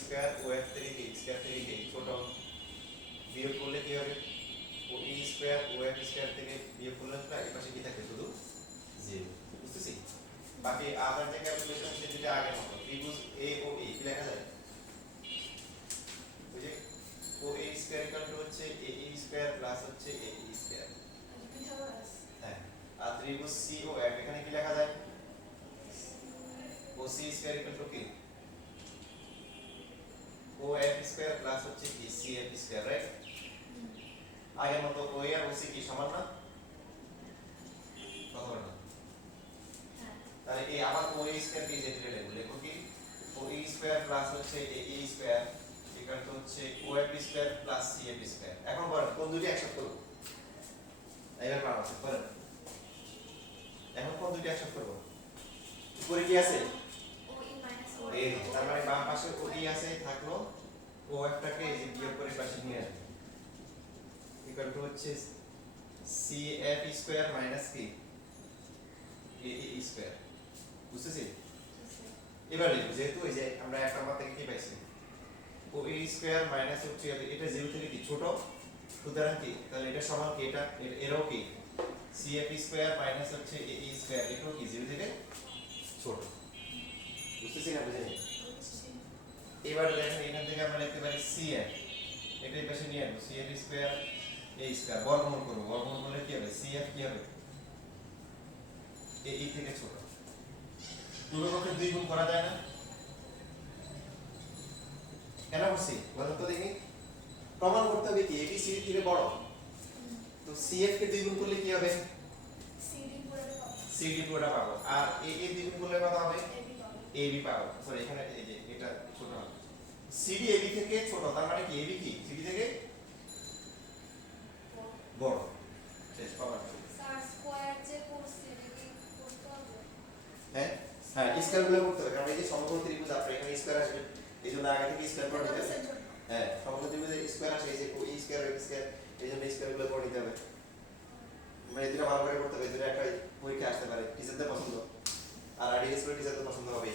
Square ও F থেকে কি square থেকে কি ছোট, বিয়োগ করলে কি হবে ও ই স্কয়ার ও এফ স্কয়ার থেকে বিয়োগ করলে না এই পাশে কি থাকে শুধু 0, বুঝতেছি? বাকি আদার যে ক্যালকুলেশন সে যেটা আগের মতো ত্রিভুজ এ ও ই কি লেখা যায় ওই যে ও এ স্কয়ার ইকুয়াল টু হচ্ছে এ ই স্কয়ার প্লাস হচ্ছে এ ই স্কয়ার, হ্যাঁ। আর ত্রিভুজ সি ও এফ এখানে কি লেখা যায় ও সি স্কয়ার ইকুয়াল টু কি ও এফ স্কয়ার প্লাস হচ্ছে কি সি এফ স্কয়ার, রাইট? আগের মতো ও এ আর ও সি কি সমান না, কথা বলে না? তাহলে এই আবার ও এ স্কয়ার কি যেটা লিখব লিখব কি ও ই স্কয়ার প্লাস হচ্ছে A E square equal to হচ্ছে O F square plus C F square. এখন বলেন কোন দুটি একসাথে করব, এইবার পারো করেন। এখন কোন দুটি একসাথে করব, উপরে কি আছে এই, তার মানে বাম পাশে ও ই আছে থাকলো, ও এফটাকে এই যে বিয়োগ করে পাশে নিয়ে আসবে ইকুয়াল টু হচ্ছে সি এফ স্কয়ার মাইনাস কি এ ই স্কয়ার, বুঝতেছি? এবার লিখব যেহেতু এই যে আমরা এক নাম্বার থেকে কি পাইছি ও এ স্কয়ার মাইনাস হচ্ছে এটা 0 থেকে কি ছোট, সুতরাং কি তাহলে এটা সমান কি এটা এরও কি সি এফ স্কয়ার মাইনাস হচ্ছে এ ই স্কয়ার এটাও কি 0 থেকে ছোট, বুঝতেছি না? বুঝেনি? এবার দেখেন এখান থেকে আমরা লিখতে পারি সি এফ, এটা এই পাশে নিয়ে আসবো সি এফ স্কয়ার এ স্কয়ার বর্গমূল করব, বর্গমূল করলে কি হবে সি এফ কি হবে এ ই থেকে ছোট, দুটো পক্ষে দুই গুণ করা যায় না, কেন করছি বলেন তো দেখি? প্রমাণ করতে হবে কি এবি সি থেকে বড়, তো সিএফ কে দুই গুণ করলে কি হবে সিডি পুরোটা পাবো, আর এ এ দুই গুণ করলে কত হবে এবি পাবো। সরি এখানে এই যে এটা ছোট হবে, সিডি এবি থেকে ছোট, তার মানে কি এবি কি সিডি থেকে বড়, শেষ পাওয়া। হ্যাঁ হ্যাঁ স্কয়ার গুলো করতে হবে, কারণ এই যে সমকোণ ত্রিভুজ আপনার এখানে স্কয়ার আসবে, এই জন্য আগে থেকে স্কয়ার করে নিতে হবে। হ্যাঁ সমকোণ ত্রিভুজে স্কয়ার আসে, এই যে ই স্কয়ার এক্স স্কয়ার, এই জন্য স্কয়ার গুলো করে নিতে হবে। মানে এই দুটো ভালো করে করতে হবে, দুটো একটা পরীক্ষা আসতে পারে, টিচারদের পছন্দ, আর আইডিয়াস করে টিচারদের পছন্দ হবে।